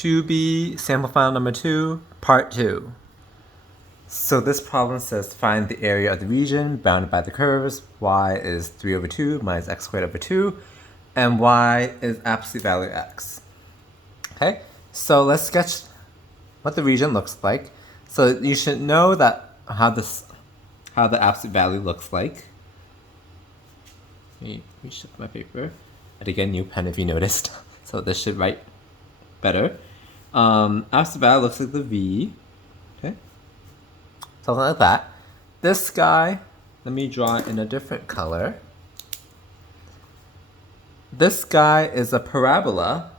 2B, sample file number 2, part 2. So this problem says find the area of the region bounded by the curves. Y is 3 over 2 minus x squared over 2, and y is absolute value x. Okay, so let's sketch what the region looks like. So you should know that how the absolute value looks like. Let me reshift my paper. I did get a new pen if you noticed, so this should write better. Absolute value looks like the V. Okay, something like that. This guy, let me draw it in a different color. This guy is a parabola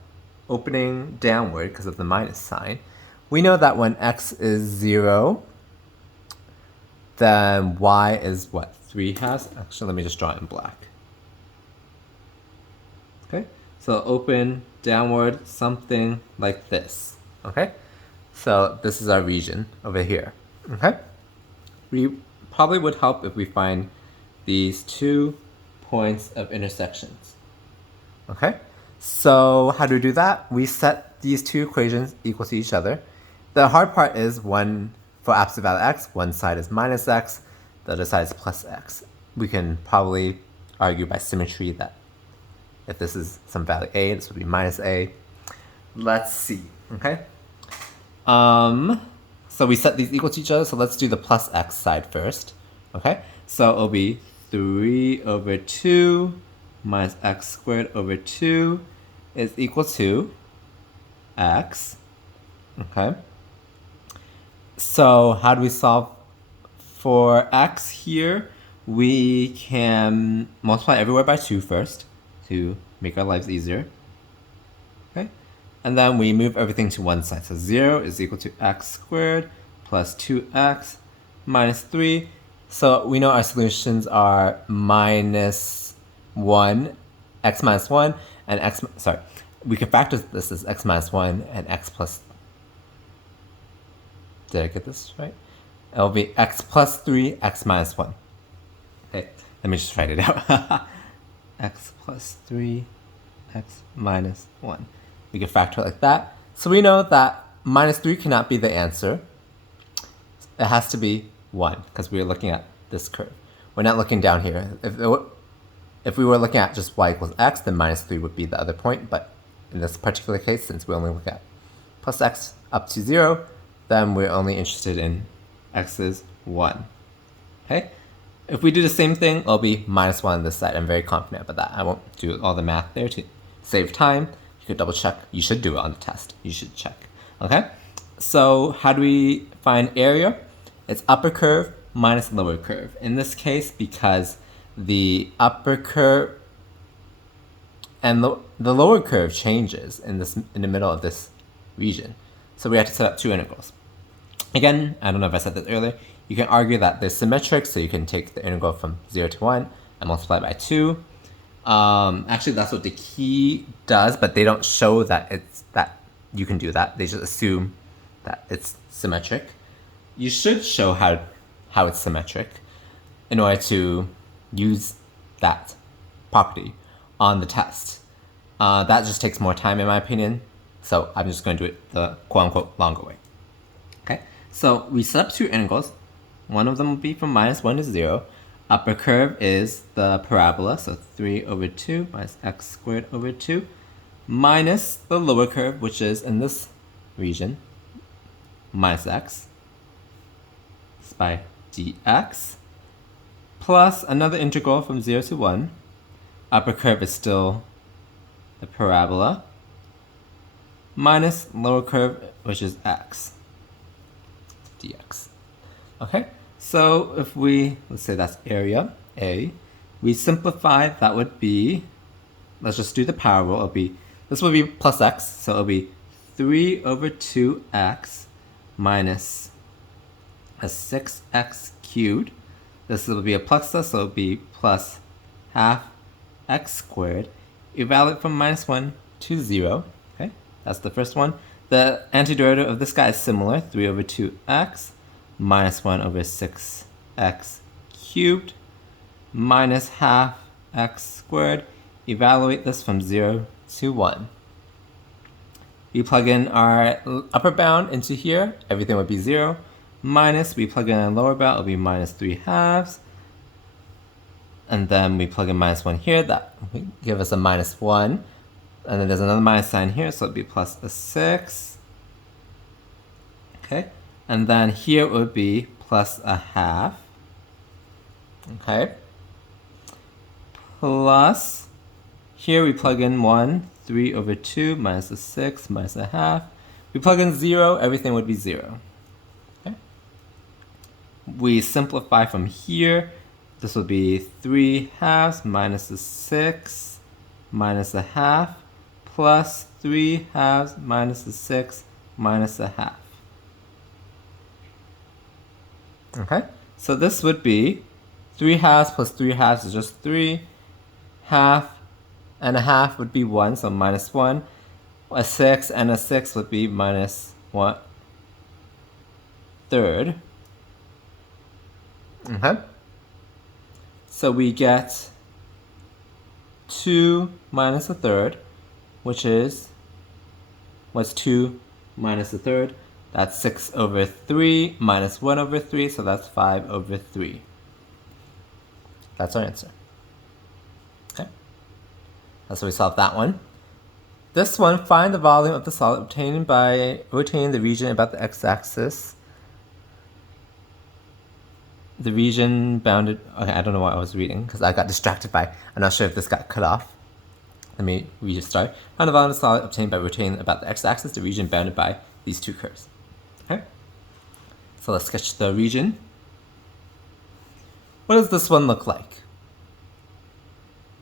opening downward because of the minus sign. We know that when x is 0, then y is what? 3/2? Actually, let me just draw it in black. Okay, so open downward, something like this. Okay, so this is our region over here. Okay, we probably would help if we find these 2 points of intersections. Okay, so how do we do that? We set these 2 equations equal to each other. The hard part is one for absolute value x, one side is minus x, the other side is plus x. We can probably argue by symmetry that if this is some value a, this would be minus a. Let's see, okay? So we set these equal to each other, so let's do the plus x side first, okay? So it'll be 3 over 2 minus x squared over 2 is equal to x, okay? So how do we solve for x here? We can multiply everywhere by 2 first to make our lives easier. Okay, and then we move everything to one side. So 0 is equal to x squared plus 2x minus 3. So we know our solutions are minus 1, x minus 1, and x, sorry, we can factor this as x minus 1 and x plus, did I get this right? It'll be x plus 3, x minus 1. Okay, let me just write it out. X plus 3, x minus 1. We can factor it like that. So we know that minus 3 cannot be the answer. It has to be 1 because we're looking at this curve. We're not looking down here. If we were looking at just y equals x, then minus 3 would be the other point. But in this particular case, since we only look at plus x up to 0, then we're only interested in x is 1. Okay? If we do the same thing, it'll be minus 1 on this side. I'm very confident about that. I won't do all the math there to save time. You could double check. You should do it on the test. You should check. Okay? So how do we find area? It's upper curve minus lower curve. In this case, because the upper curve and the lower curve changes in the middle of this region. So we have to set up 2 integrals. Again, I don't know if I said that earlier. You can argue that they're symmetric, so you can take the integral from 0 to 1 and multiply by 2. Actually, that's what the key does, but they don't show that you can do that. They just assume that it's symmetric. You should show how it's symmetric in order to use that property on the test. That just takes more time, in my opinion, so I'm just going to do it the quote-unquote longer way. Okay, so we set up 2 integrals. One of them will be from minus 1 to 0. Upper curve is the parabola, so 3 over 2 minus x squared over 2, minus the lower curve, which is in this region, minus x, it's by dx, plus another integral from 0 to 1. Upper curve is still the parabola, minus lower curve, which is x, dx. Okay, so if let's say that's area A, we simplify, that would be, let's just do the power rule, this would be plus x, so it'll be 3 over 2x minus a 6x cubed. This will be a plus, so it'll be plus half x squared. Evaluate from minus 1 to 0, okay, that's the first one. The antiderivative of this guy is similar, 3 over 2x minus 1 over 6x cubed minus half x squared. Evaluate this from 0 to 1. we plug in our upper bound into here, everything would be 0. Minus, we plug in a lower bound, it'll be minus 3/2. And then we plug in minus 1 here, that will give us a minus 1. And then there's another minus sign here, so it'd be plus a 6. Okay, and then here it would be plus a half. Okay, plus here we plug in 1, 3/2 minus a 6 minus a half. We plug in 0, everything would be 0. Okay, we simplify from here. This would be 3/2 minus a 6 minus a half plus 3/2 minus a 6 minus a half. Okay, so this would be 3/2 plus 3/2 is just 3. Half and a half would be 1, so minus 1. A 6 and a 6 would be minus 1/3. Okay, so we get 2 minus a third, which is, what's 2 minus a third? That's 6/3 minus 1/3, so that's 5/3. That's our answer. Okay, that's how we solve that one. This one, find the volume of the solid obtained by rotating the region about the x-axis. The region bounded, okay, I don't know what I was reading because I got distracted by, I'm not sure if this got cut off. Let me restart. Find the volume of the solid obtained by rotating about the x-axis, the region bounded by these two curves. Okay, so let's sketch the region. What does this one look like?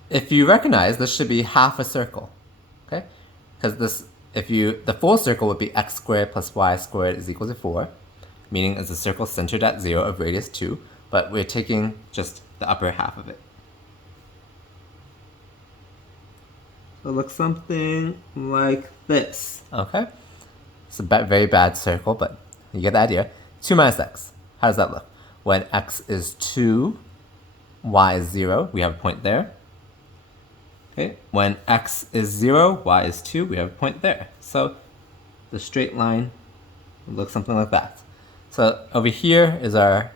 If you recognize, this should be half a circle, okay? Because this, the full circle would be x squared plus y squared is equal to 4, meaning it's a circle centered at 0 of radius 2, but we're taking just the upper half of it. So it looks something like this, okay? It's a very bad circle, but you get the idea. 2 minus x, how does that look? When x is 2, y is 0, we have a point there. Okay, when x is 0, y is 2, we have a point there. So the straight line looks something like that. So over here is our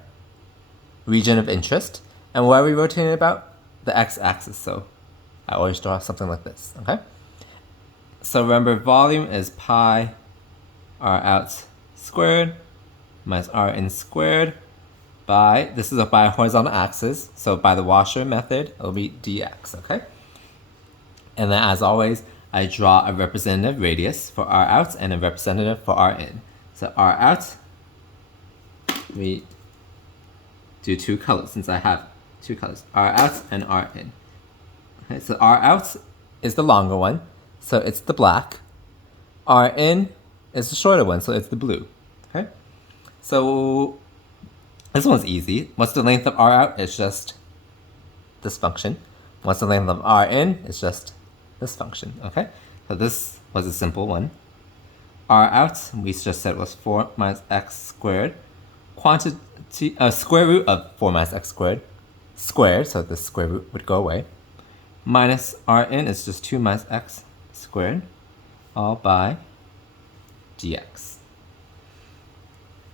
region of interest. And where are we rotating about? The x-axis. So I always draw something like this, okay? So remember, volume is pi r out squared minus r in squared by, this is by a horizontal axis, so by the washer method, it'll be dx, okay? And then as always, I draw a representative radius for r out and a representative for r in. So r out, we do 2 colors since I have 2 colors, r out and r in. Okay, so r out is the longer one, so it's the black. R in is the shorter one, so it's the blue. Okay, so this one's easy. What's the length of r out? It's just this function. What's the length of r in? It's just this function. Okay, so this was a simple one. R out, we just said was 4 minus x squared. Quantity, square root of 4 minus x squared, squared, so the square root would go away. Minus r in is just 2 minus x squared, all by dx.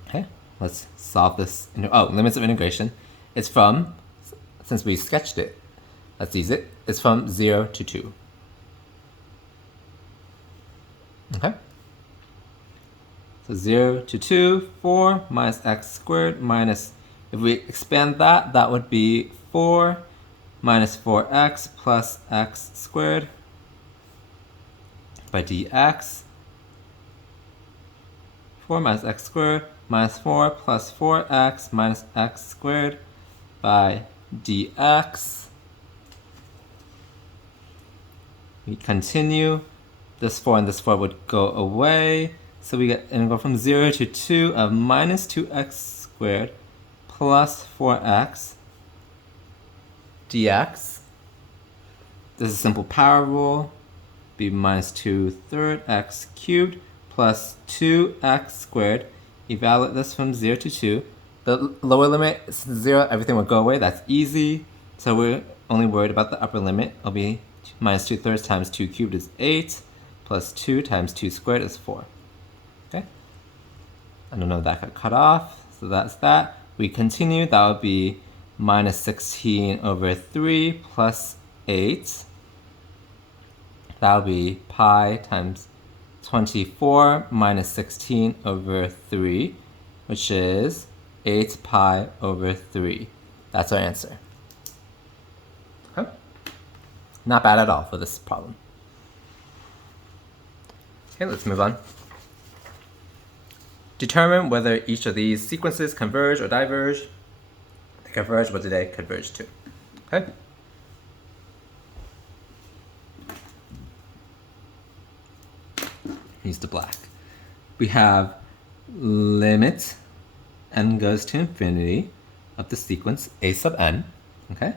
Okay, let's solve this. Limits of integration. It's from, since we sketched it, let's use it. It's from 0 to 2. Okay. So 0 to 2, 4 minus x squared minus, if we expand that, that would be 4 minus 4x plus x squared by dx. 4 minus x squared minus 4 plus 4x minus x squared by dx. We continue. This 4 and this 4 would go away. So we get integral from 0 to 2 of minus 2x squared plus 4x dx. This is a simple power rule. Be minus 2/3 x cubed plus 2x squared. Evaluate this from 0 to 2. The lower limit is 0. Everything will go away. That's easy. So we're only worried about the upper limit. It'll be minus 2/3 times 2 cubed is 8 plus 2 times 2 squared is 4. Okay? I don't know if that got cut off, so that's that. We continue, that would be minus 16 over 3 plus 8. That would be pi times 24 minus 16 over 3, which is 8 pi over 3. That's our answer. Okay? Not bad at all for this problem. Okay, let's move on. Determine whether each of these sequences converge or diverge. They converge, what do they converge to? Okay? Use the black. We have limit n goes to infinity of the sequence a sub n. Okay?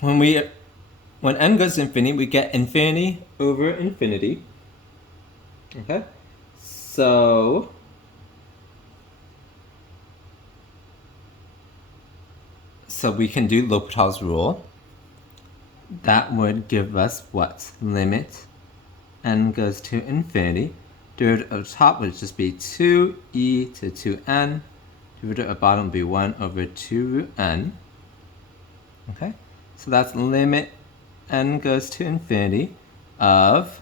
When n goes to infinity, we get infinity over infinity. Okay? So we can do L'Hopital's rule. That would give us what? Limit n goes to infinity. Derivative of top would just be 2e to 2n. Derivative of bottom would be 1 over 2 root n. Okay? So that's limit n goes to infinity of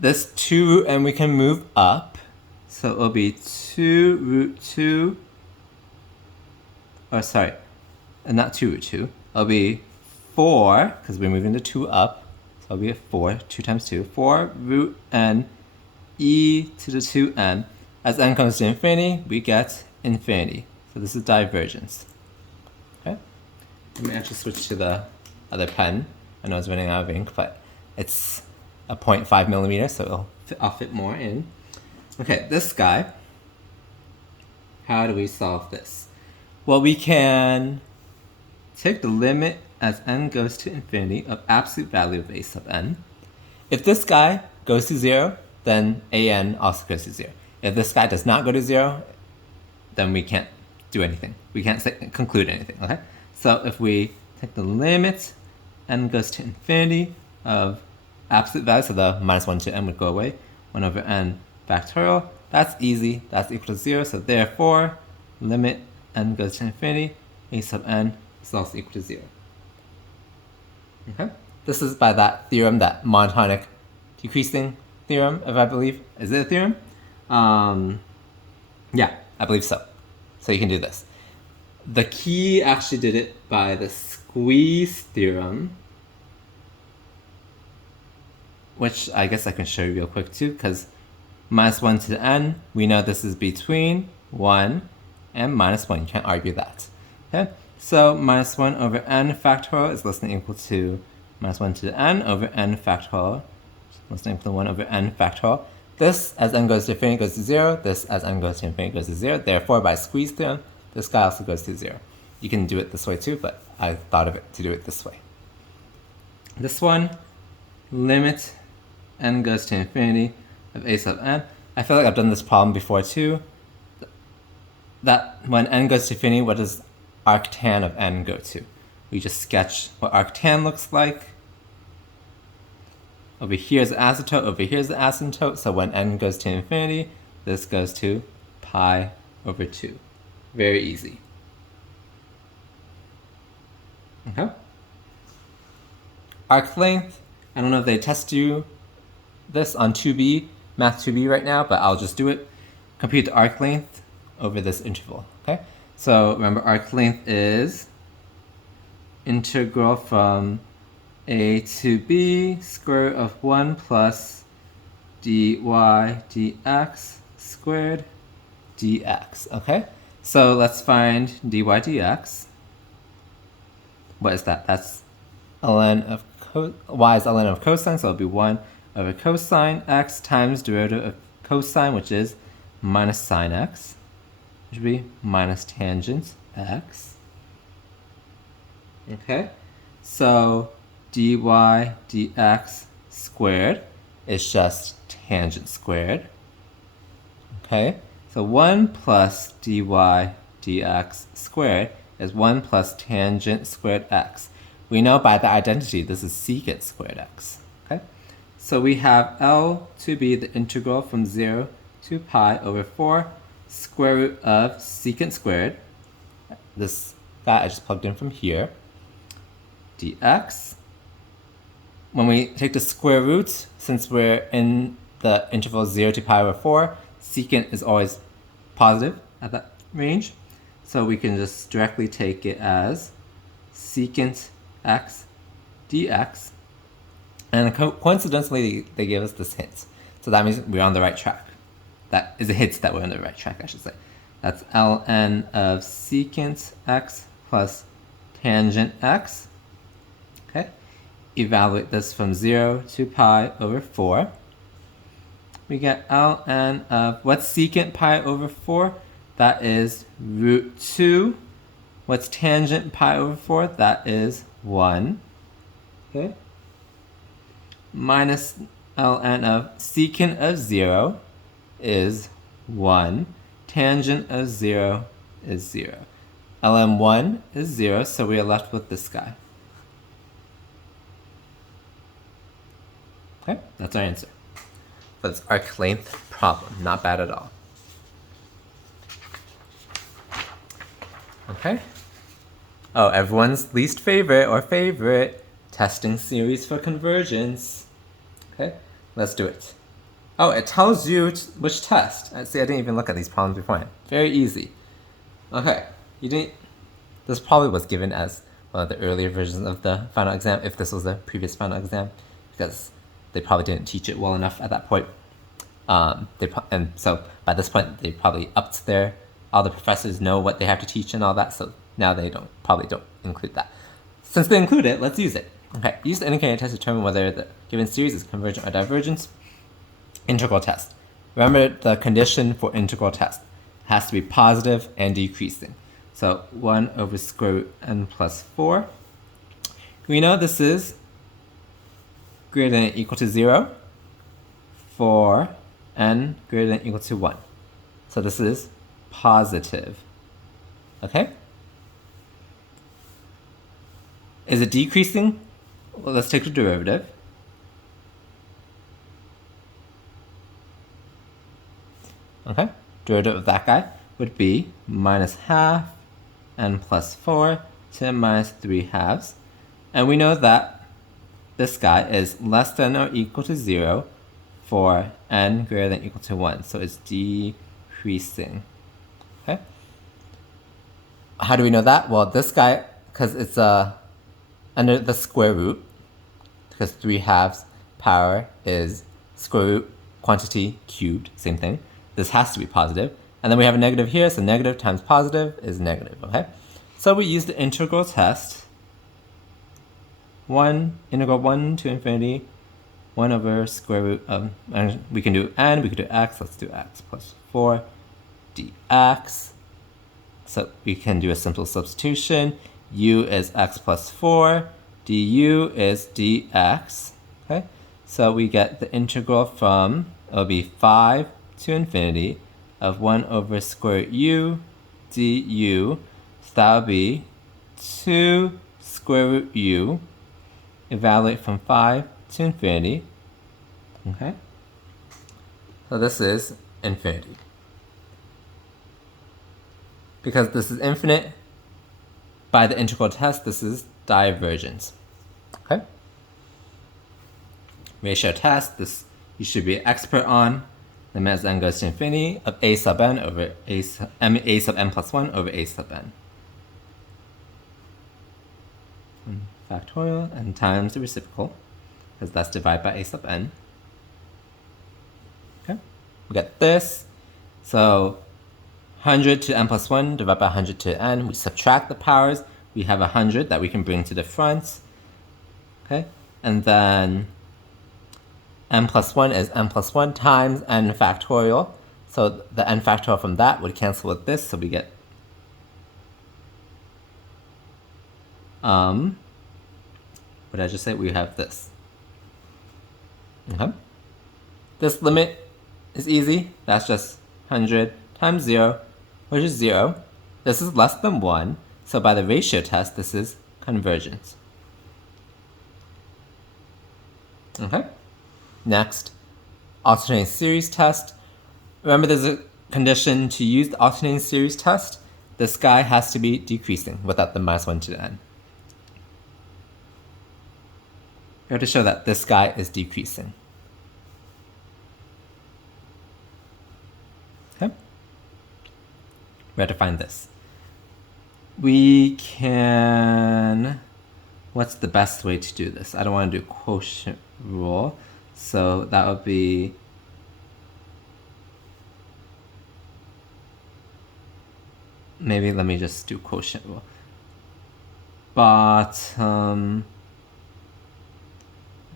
this 2 root n we can move up. So it'll be 2 root 2. Or sorry, not 2 root 2. It'll be 4, because we're moving the 2 up. So it'll be a 4, 2 times 2. 4 root n e to the 2n. As n comes to infinity, we get infinity. So this is divergence. Okay? Let me actually switch to the other pen. I know I was running out of ink, but it's a 0.5 millimeter, so I'll fit more in. Okay, this guy. How do we solve this? Well, we can take the limit as n goes to infinity of absolute value of a sub n. If this guy goes to 0, then an also goes to 0. If this guy does not go to 0, then we can't do anything. We can't conclude anything, okay? So if we take the limit n goes to infinity of absolute value, so the minus 1 to n would go away, 1 over n factorial, that's easy, that's equal to 0, so therefore, limit n goes to infinity, a sub n is also equal to 0. Okay? This is by that theorem, that monotonic decreasing theorem, if I believe. Is it a theorem? Yeah, I believe so. So you can do this. The key actually did it by the squeeze theorem, which I guess I can show you real quick too, because minus 1 to the n, we know this is between 1 and minus 1. You can't argue that. Okay? So minus 1 over n factorial is less than or equal to minus 1 to the n over n factorial, less than or equal to 1 over n factorial. This, as n goes to infinity, goes to 0. This, as n goes to infinity, goes to 0. Therefore, by squeeze theorem, this guy also goes to 0. You can do it this way too, but I thought of it to do it this way. This one, limit n goes to infinity of a sub n. I feel like I've done this problem before too. That when n goes to infinity, what does arctan of n go to? We just sketch what arctan looks like. Over here is the asymptote, over here is the asymptote, so when n goes to infinity, this goes to pi over 2. Very easy. Okay? Arc length, I don't know if they test you this on 2B, math 2B right now, but I'll just do it. Compute the arc length over this interval, okay? So remember, arc length is integral from a to b square root of 1 plus dy dx squared dx, okay? So let's find dy dx. What is that? That's ln of y is ln of cosine, so it'll be 1 over cosine x times derivative of cosine, which is minus sine x, which would be minus tangent x. Okay, so dy dx squared is just tangent squared. Okay, so 1 plus dy dx squared is 1 plus tangent squared x. We know by the identity this is secant squared x. Okay, So we have L to be the integral from 0 to pi over 4 square root of secant squared. This guy I just plugged in from here. Dx. When we take the square root, since we're in the interval 0 to pi over 4, secant is always positive at that range. So we can just directly take it as secant x dx. And coincidentally, they gave us this hint. So that means we're on the right track. That is a hint that we're on the right track, I should say. That's ln of secant x plus tangent x. Okay. Evaluate this from 0 to pi over 4. We get ln of, what's secant pi over 4? That is root 2. What's tangent pi over 4? That is 1. Okay. Minus ln of secant of 0 is 1. Tangent of 0 is 0. ln1 is 0, so we are left with this guy. Okay, that's our answer. But it's arc length problem. Not bad at all. Okay. Oh, everyone's least favorite or favorite, testing series for convergence. Okay, let's do it. Oh, it tells you which test. See, I didn't even look at these problems beforehand. Very easy. Okay, this probably was given as one of the earlier versions of the final exam, if this was the previous final exam, because they probably didn't teach it well enough at that point. And so by this point, they probably upped all the professors know what they have to teach and all that, so now they probably don't include that. Since they include it, let's use it. Okay, use the indicator test to determine whether the given series is convergent or divergent. Integral test. Remember the condition for integral test. It has to be positive and decreasing. So 1 over square root n plus 4. We know this is greater than or equal to 0 for n greater than or equal to 1. So this is positive. Okay? Is it decreasing? Well, let's take the derivative. Okay? Derivative of that guy would be minus half n plus 4 to minus 3 halves. And we know that this guy is less than or equal to 0 for n greater than or equal to 1. So it's decreasing. Okay? How do we know that? Well, this guy, because it's under the square root, because 3 halves power is square root quantity cubed, same thing. This has to be positive. And then we have a negative here, so negative times positive is negative, okay? So we use the integral test. Integral 1 to infinity, 1 over square root of, and we can do n, we can do x, let's do x plus 4 dx. So we can do a simple substitution. U is x plus 4, du is dx, okay? So we get the integral from, it'll be 5 to infinity of 1 over square root u du. So that would be 2 square root u. Evaluate from 5 to infinity. Okay? So this is infinity. Because this is infinite, by the integral test, this is divergence. Okay? Ratio test, this you should be an expert on. Limit as n goes to infinity of a sub n over a sub n plus 1 over a sub n. Factorial and times the reciprocal, because that's divided by a sub n. Okay, we get this. So 100 to n plus 1 divided by 100 to n. We subtract the powers. We have 100 that we can bring to the front. Okay, and then n plus 1 is n plus 1 times n factorial. So the n factorial from that would cancel with this, so we get what did I just say? We have this. Okay. This limit is easy. That's just 100 times 0, which is 0. This is less than 1. So by the ratio test, this is convergence. Okay. Next, alternating series test. Remember, there's a condition to use the alternating series test. This guy has to be decreasing without the minus 1 to the n. We have to show that this guy is decreasing. Okay? We have to find this. We can... What's the best way to do this? I don't want to do quotient rule. So that would be... Maybe let me just do quotient rule. Bottom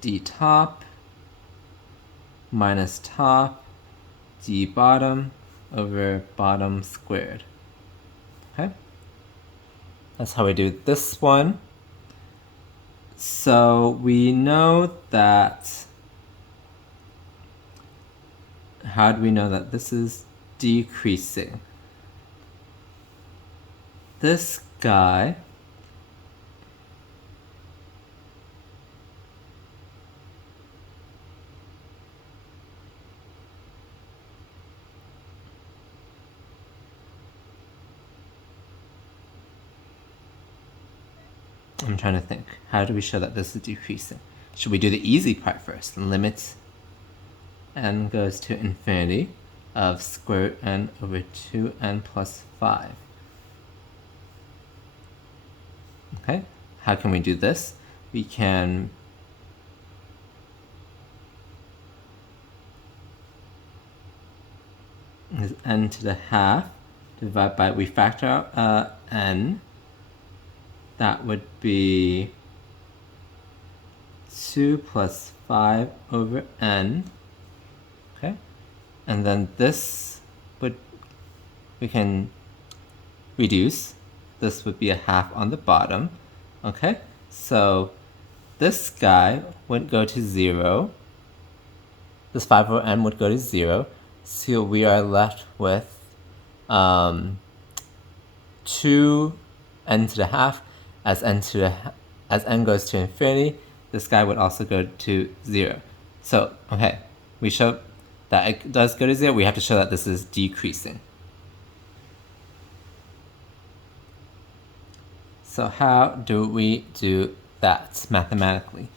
d top minus top d bottom over bottom squared. Okay? That's how we do this one. So we know that... How do we know that this is decreasing? This guy I'm trying to think. How do we show that this is decreasing? Should we do the easy part first? Limit n goes to infinity of square root n over 2n plus 5. Okay, how can we do this? We can is n to the half divided by, we factor out n. That would be 2 plus 5 over n. Okay, and then this would, we can reduce. This would be a half on the bottom. Okay, so this guy would go to 0. This 5 over n would go to 0. So we are left with 2n to the half. As n goes to infinity, this guy would also go to 0. So, okay, we show that it does go to 0. We have to show that this is decreasing. So how do we do that mathematically?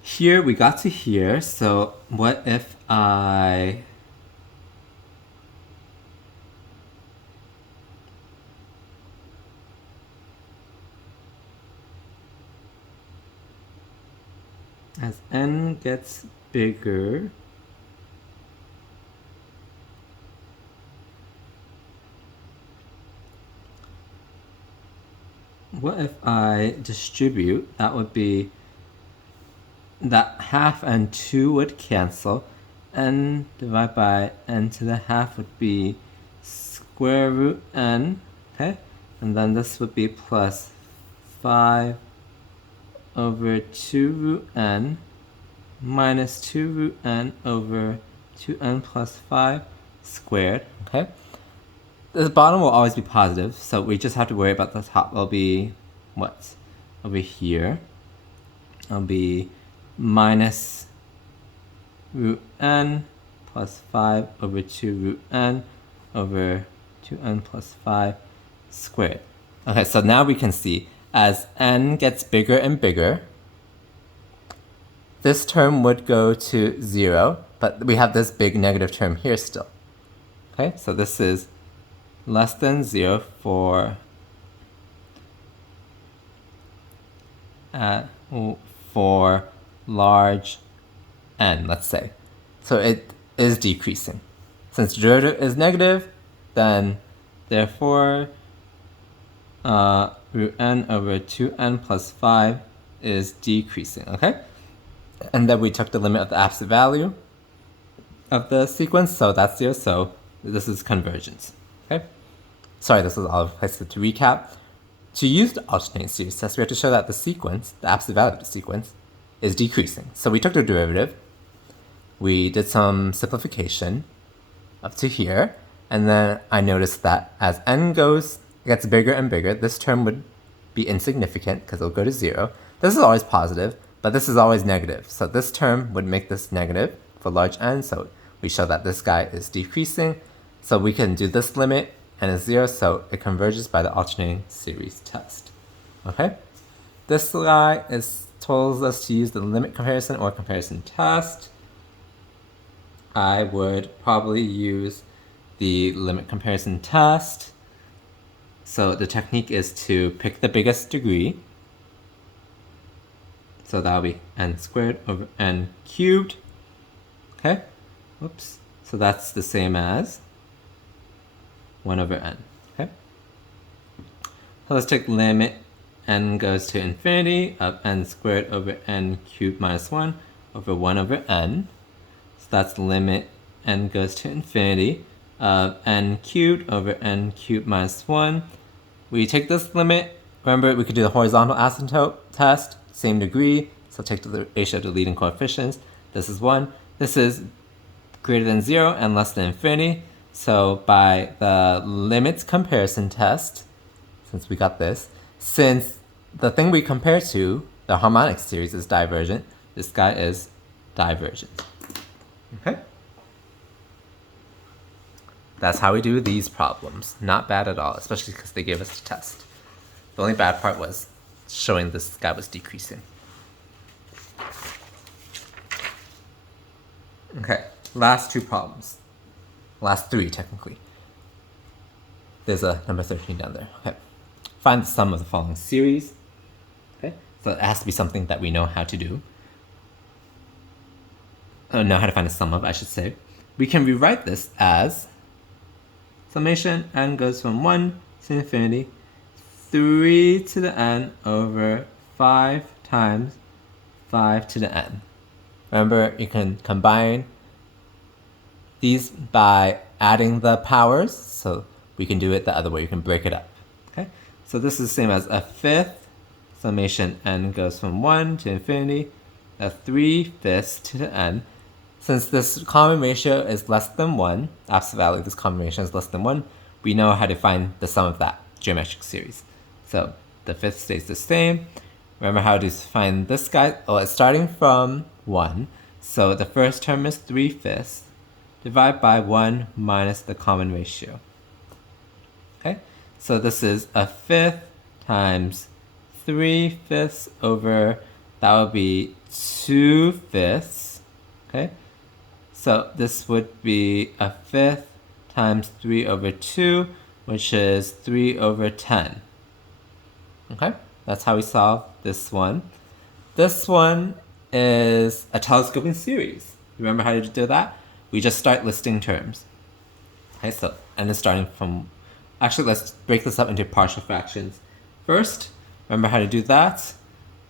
Here we got to here, so what if I as n gets bigger, what if I distribute? That would be that half and 2 would cancel. N divided by n to the half would be square root n, okay? And then this would be plus 5 over 2 root n minus 2 root n over 2n plus 5 squared, okay? The bottom will always be positive, so we just have to worry about the top. It'll be what? Over here. It'll be minus root n plus 5 over 2 root n over 2n plus 5 squared. Okay, so now we can see as n gets bigger and bigger, this term would go to 0, but we have this big negative term here still. Okay, so this is less than 0 for large n, let's say. So it is decreasing. Since the derivative is negative, then therefore root n over 2n plus 5 is decreasing, okay? And then we took the limit of the absolute value of the sequence, so that's 0, so this is convergence, okay? Sorry, this is all over the place. So to recap, to use the alternating series test, we have to show that the sequence, the absolute value of the sequence, is decreasing. So we took the derivative, we did some simplification up to here, and then I noticed that as n gets bigger and bigger, this term would be insignificant because it'll go to 0. This is always positive, But this is always negative. So this term would make this negative for large n. So we show that this guy is decreasing. So we can do this limit, n is 0, so it converges by the alternating series test. Okay? This guy tells us to use the limit comparison or comparison test. I would probably use the limit comparison test. So the technique is to pick the biggest degree. So that'll be n squared over n cubed. Okay? Whoops. So that's the same as 1 over n. Okay? So let's take limit n goes to infinity of n squared over n cubed minus 1 over 1 over n. So that's limit n goes to infinity of n cubed over n cubed minus 1. We take this limit. Remember, we could do the horizontal asymptote test, same degree. So take the ratio of the leading coefficients. This is 1. This is greater than 0 and less than infinity. So by the limits comparison test, since we got this, since the thing we compare to, the harmonic series, is divergent, this guy is divergent. Okay? That's how we do these problems. Not bad at all, especially because they gave us a test. The only bad part was showing this guy was decreasing. Okay, last two problems. Last three, technically. There's a number 13 down there. Okay. Find the sum of the following series. Okay, so it has to be something that we know how to do. Know how to find the sum of, I should say. We can rewrite this as summation n goes from 1 to infinity, 3 to the n over 5 times 5 to the n. Remember, you can combine these by adding the powers, so we can do it the other way. You can break it up. Okay, so this is the same as a fifth summation n goes from 1 to infinity, a 3/5 to the n. Since this common ratio is less than 1, absolute value of this common ratio is less than 1, we know how to find the sum of that geometric series. So the fifth stays the same. Remember how to find this guy? Oh, it's starting from 1. So the first term is 3/5. Divide by 1 minus the common ratio. Okay, so this is a fifth times 3/5 over, that would be 2/5. Okay, so this would be a fifth times 3 over 2, which is 3 over 10. Okay, that's how we solve this one. This one is a telescoping series. Remember how to do that? We just start listing terms. Okay, so n is starting from, actually let's break this up into partial fractions. First, remember how to do that?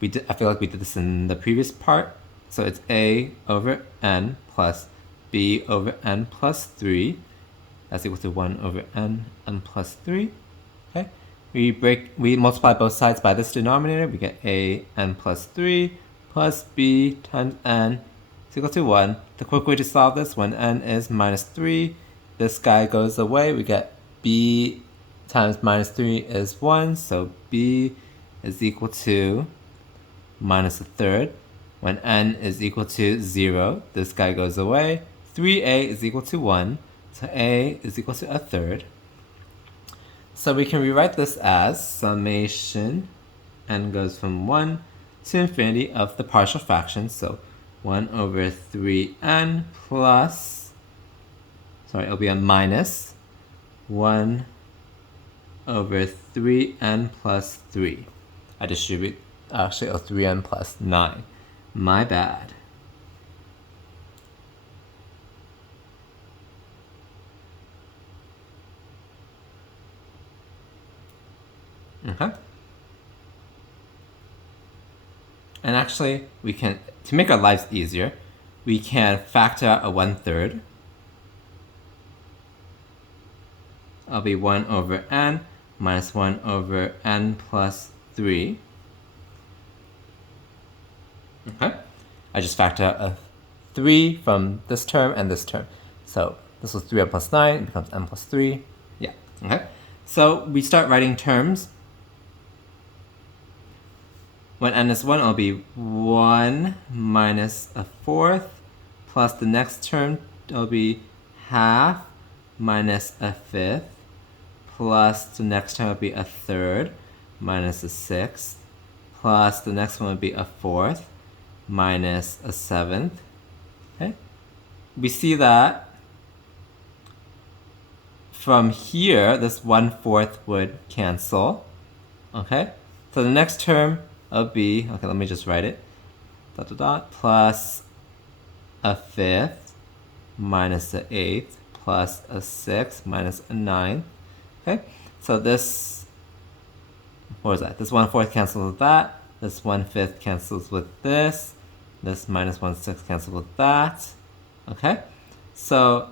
I feel like we did this in the previous part. So it's a over n plus b over n plus 3. That's equal to 1 over n plus 3. Okay, we multiply both sides by this denominator. We get a n plus 3 plus b times n is equal to 1. The quick way to solve this, when n is minus 3, this guy goes away. We get b times minus 3 is 1, so b is equal to minus a third. When n is equal to 0, this guy goes away. 3a is equal to 1, so a is equal to a third. So we can rewrite this as summation n goes from 1 to infinity of the partial fractions, so 1 over 3n plus, it'll be a minus 1 over 3n plus 3. I distribute, actually, 3n plus 9. My bad. Okay. And actually, we can, to make our lives easier, we can factor out a 1/3. It'll be 1 over n minus 1 over n plus 3. Okay. I just factor out a 3 from this term and this term. So this was 3n plus 9, it becomes n plus 3. Yeah, okay. So we start writing terms. When n is 1, it'll be 1 minus a fourth, plus the next term, it'll be half minus a fifth, plus the next term will be a third minus a sixth, plus the next one would be a fourth minus a seventh. Okay? We see that from here, this 1/4 would cancel. Okay? So the next term will be, okay, let me just write it, dot dot dot, plus a fifth minus a eighth plus a sixth minus a ninth. Okay, so this, what was that? This 1/4 cancels with that. This 1/5 cancels with this. This minus 1/6 cancels with that. Okay, so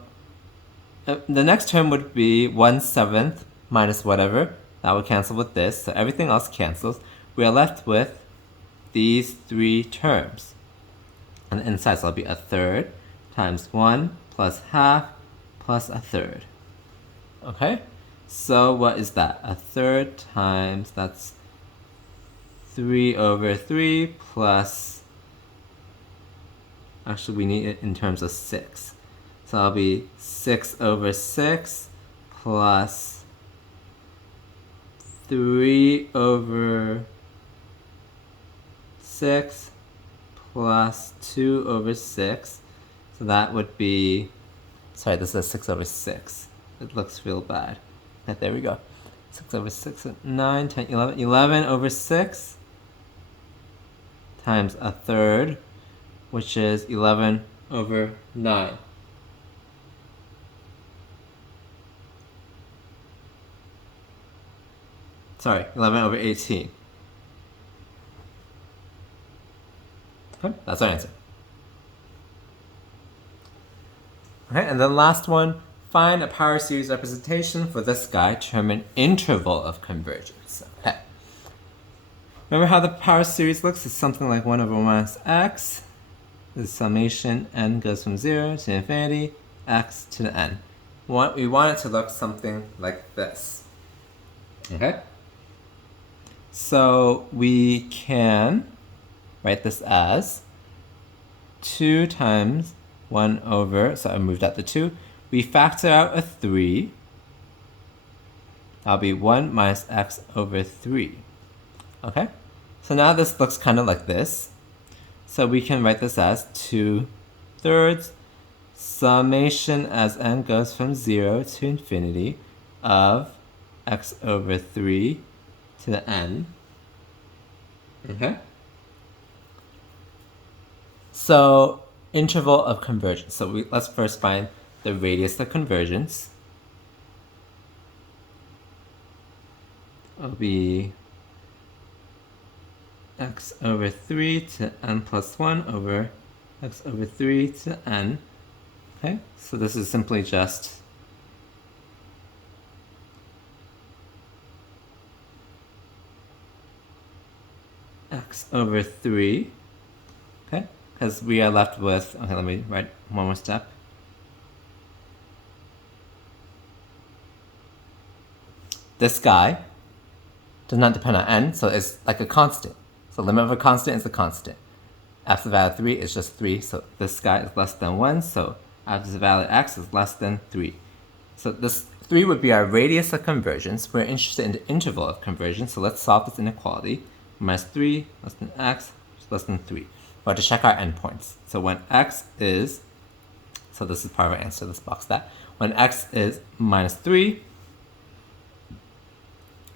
the next term would be 1/7 minus whatever. That would cancel with this. So everything else cancels. We are left with these three terms. And the inside, so it'll be a third times 1 plus half plus a third. Okay? So what is that? A third times, that's 3/3 plus, actually we need it in terms of 6. So it'll be 6/6 plus 3/6 plus 2/6. So that would be, sorry, this is 6/6. It looks real bad. Okay, there we go. 6/6, 9, 10, 11. 11/6 times a third, which is 11/9. Sorry, 11/18. Okay, that's our answer. Okay, and then last one, find a power series representation for this guy to determine interval of convergence. Okay. Remember how the power series looks? It's something like 1/1 minus x. The summation n goes from 0 to infinity, x to the n. We want it to look something like this. Okay? So we can write this as 2 times 1 over, so I moved out the 2. We factor out a 3. That'll be 1 minus x over 3. Okay? So now this looks kind of like this. So we can write this as 2/3 summation as n goes from 0 to infinity of x over 3 to the n. Okay? So interval of convergence. So let's first find the radius of convergence. It'll be x over 3 to n plus 1 over x over 3 to n. Okay, so this is simply just x over 3. Okay, because we are left with, okay, let me write one more step. This guy does not depend on n, so it's like a constant. So limit of a constant is a constant. After the value of 3 is just 3, so this guy is less than 1, so after the value of x is less than 3. So this 3 would be our radius of convergence. We're interested in the interval of convergence, so let's solve this inequality. Minus 3 less than x is less than 3. We have to check our endpoints. So when x is, so this is part of our answer, let's box that. When x is minus 3,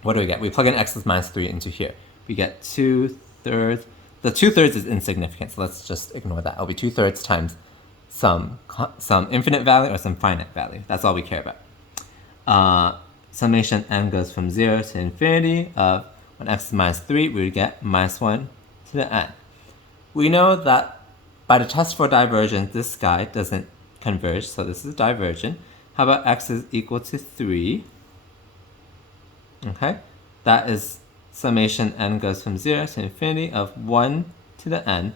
what do we get? We plug in x is minus 3 into here. We get 2/3. The 2/3 is insignificant, so let's just ignore that. It'll be 2/3 times some infinite value or some finite value. That's all we care about. Summation n goes from 0 to infinity of, when x is minus 3, we would get minus 1 to the n. We know that by the test for divergence, this guy doesn't converge, so this is divergent. How about x is equal to 3? Okay, that is summation n goes from 0 to infinity of 1 to the n.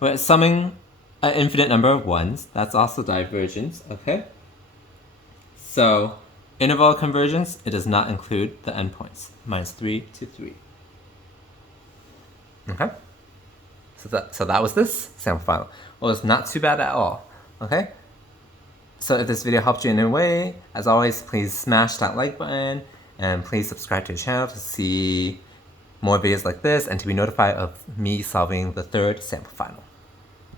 We're summing an infinite number of 1s. That's also divergence, okay? So interval convergence, it does not include the endpoints, minus 3 to 3. Okay? So that was this sample final. Well, it's not too bad at all. Okay? So if this video helped you in any way, as always, please smash that like button and please subscribe to the channel to see more videos like this and to be notified of me solving the third sample final.